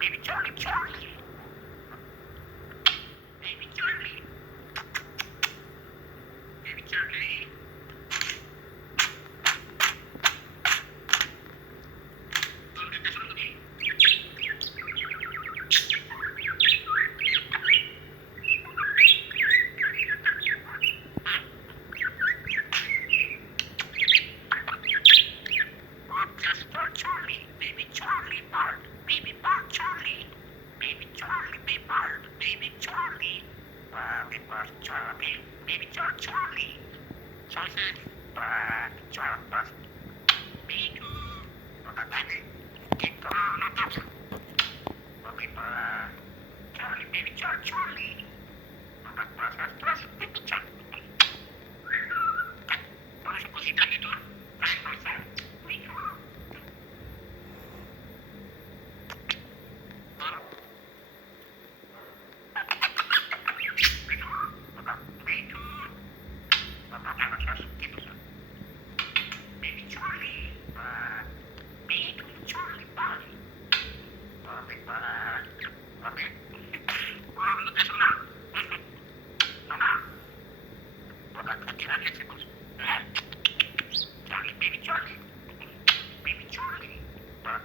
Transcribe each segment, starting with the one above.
Baby Charlie, Charlie. Baby Charlie. Baby Charlie. Just for Charlie, baby Charlie Bart, baby Bart Charlie, baby Charlie, baby Bart, baby Charlie, baby Bart Charlie, baby Charlie Charlie, Charlie, Bart Charlie Bart, baby, baby Bart Charlie, baby Charlie Charlie, baby Charlie. Boleh posisikan itu. Baby Charlie, baby Charlie, Bobby, Bobby, Bobby, Charlie, baby Charlie, baby Charlie,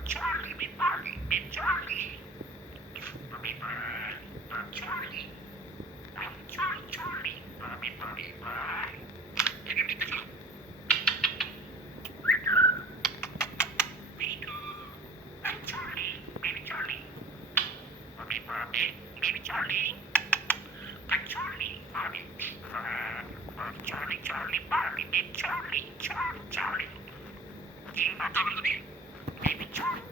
Charlie, baby Bobby, baby Charlie, Bobby, Charlie, Charlie, Charlie, Bobby, Bobby, Bobby. Charlie, baby Charlie, Bobby, baby Charlie, Charlie, Bobby, Charlie, Charlie, Bobby, baby Charlie, Charlie, Charlie, baby Charlie,